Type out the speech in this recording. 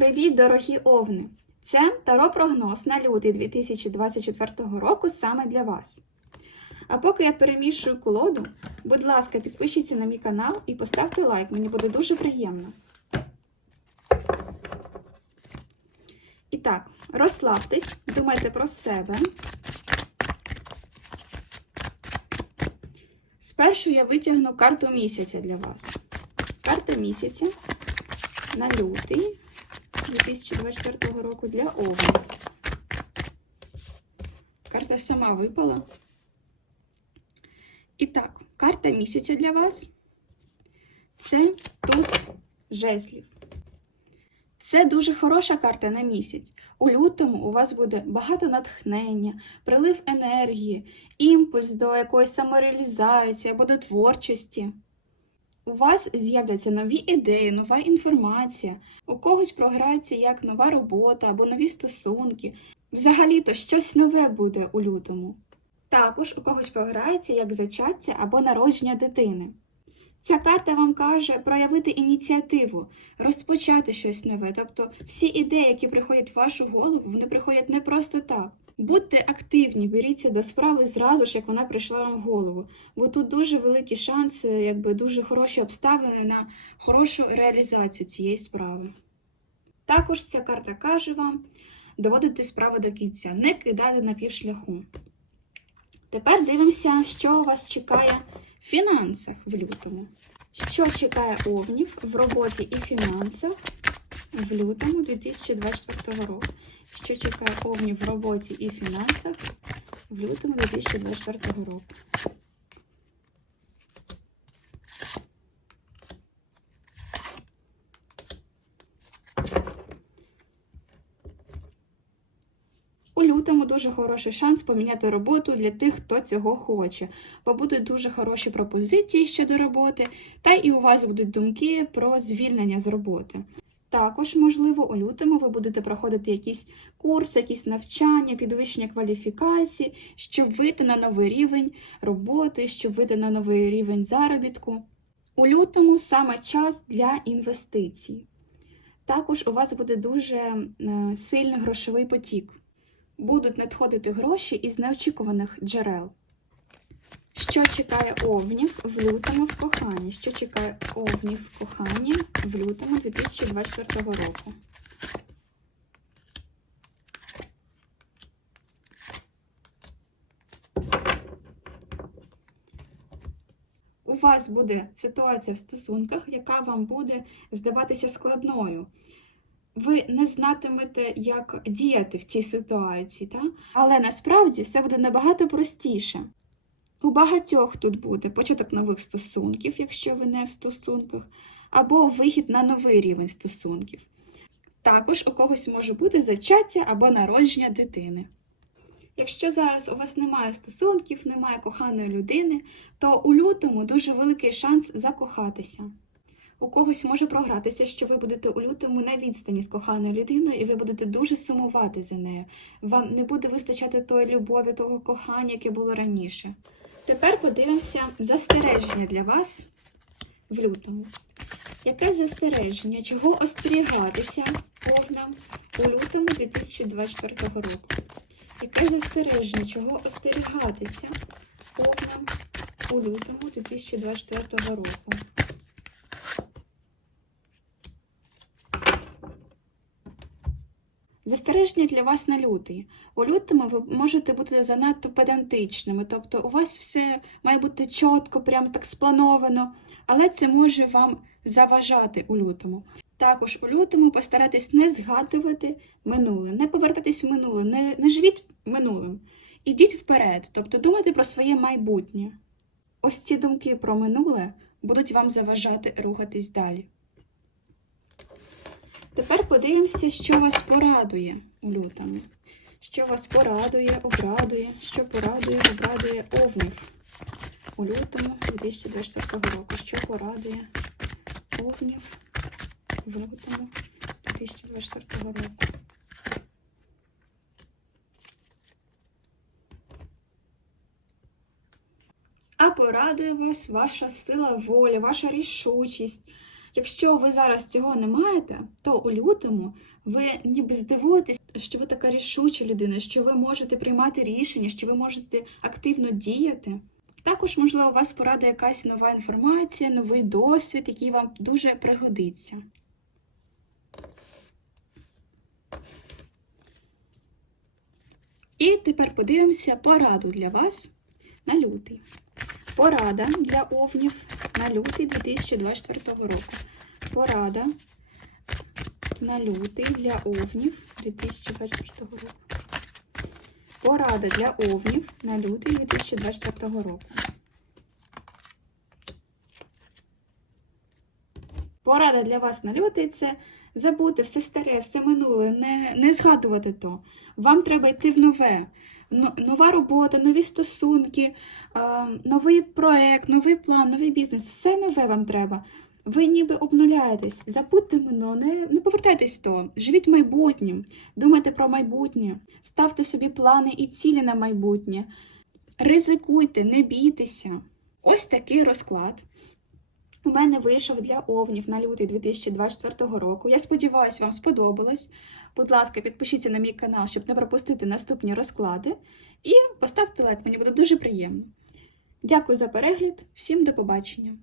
Привіт, дорогі овни! Це таро прогноз на лютий 2024 року саме для вас. А поки я перемішую колоду, будь ласка, підпишіться на мій канал і поставте лайк, мені буде дуже приємно. І так, розслабтесь, думайте про себе. Спершу я витягну карту місяця для вас. Карта місяця на лютий 2024 року для Овна. Карта сама випала. І так, карта місяця для вас це туз жезлів. Це дуже хороша карта на місяць. У лютому у вас буде багато натхнення, прилив енергії, імпульс до якоїсь самореалізації або до творчості. У вас з'являться нові ідеї, нова інформація, у когось програється як нова робота або нові стосунки. Взагалі-то щось нове буде у лютому. Також у когось програється як зачаття або народження дитини. Ця карта вам каже проявити ініціативу, розпочати щось нове. Тобто всі ідеї, які приходять в вашу голову, вони приходять не просто так. Будьте активні, беріться до справи зразу ж, як вона прийшла вам в голову. Бо тут дуже великі шанси, якби дуже хороші обставини на хорошу реалізацію цієї справи. Також ця карта каже вам доводити справу до кінця, не кидати на півшляху. Тепер дивимося, що у вас чекає фінансах в лютому. Що чекає овнів в роботі і фінансах в лютому 2024 року? Що чекає овнів в роботі і фінансах в лютому 2024 року? У дуже хороший шанс поміняти роботу для тих, хто цього хоче, бо будуть дуже хороші пропозиції щодо роботи, та і у вас будуть думки про звільнення з роботи. Також, можливо, у лютому ви будете проходити якісь курси, якісь навчання, підвищення кваліфікації, щоб вийти на новий рівень роботи, щоб вийти на новий рівень заробітку. У лютому саме час для інвестицій. Також у вас буде дуже е, сильний грошовий потік будуть надходити гроші із неочікуваних джерел. Що чекає овнів в лютому в коханні? Що чекає овнів в коханні в лютому 2024 року? У вас буде ситуація в стосунках, яка вам буде здаватися складною ви не знатимете, як діяти в цій ситуації, та? але насправді все буде набагато простіше. У багатьох тут буде початок нових стосунків, якщо ви не в стосунках, або вихід на новий рівень стосунків. Також у когось може бути зачаття або народження дитини. Якщо зараз у вас немає стосунків, немає коханої людини, то у лютому дуже великий шанс закохатися. У когось може програтися, що ви будете у лютому на відстані з коханою людиною, і ви будете дуже сумувати за нею. Вам не буде вистачати тої любові, того кохання, яке було раніше. Тепер подивимося застереження для вас в лютому. Яке застереження? Чого остерігатися овнам у лютому 2024 року? Яке застереження? Чого остерігатися овнам у лютому 2024 року? Застереження для вас на лютий. У лютому ви можете бути занадто педантичними, тобто у вас все має бути чітко, прям так сплановано, але це може вам заважати у лютому. Також у лютому постарайтесь не згадувати минуле, не повертатись в минуле, не, не живіть минулим. Ідіть вперед, тобто думайте про своє майбутнє. Ось ці думки про минуле будуть вам заважати рухатись далі. Тепер подивимося, що вас порадує у лютому. Що вас порадує, обрадує, що порадує, обрадує овнів у лютому 2024 року. Що порадує овнів в лютому 2024 року. А порадує вас ваша сила волі, ваша рішучість, Якщо ви зараз цього не маєте, то у лютому ви ніби здивуєтесь, що ви така рішуча людина, що ви можете приймати рішення, що ви можете активно діяти. Також, можливо, у вас порадує якась нова інформація, новий досвід, який вам дуже пригодиться. І тепер подивимося пораду для вас на лютий. Порада для овнів на лютий 2024 року. Порада на лютий для овнів 2024 року. Порада для овнів на лютий 2024 року. Порада для вас на лютий це забути все старе, все минуле, не, не згадувати то. Вам треба йти в нове. Нова робота, нові стосунки, новий проект, новий план, новий бізнес. Все нове вам треба. Ви ніби обнуляєтесь, забудьте минуле, не, не повертайтесь в то. Живіть майбутнім, думайте про майбутнє, ставте собі плани і цілі на майбутнє. Ризикуйте, не бійтеся. Ось такий розклад. У мене вийшов для овнів на лютий 2024 року. Я сподіваюся, вам сподобалось. Будь ласка, підпишіться на мій канал, щоб не пропустити наступні розклади. І поставте лайк, мені буде дуже приємно. Дякую за перегляд, всім до побачення!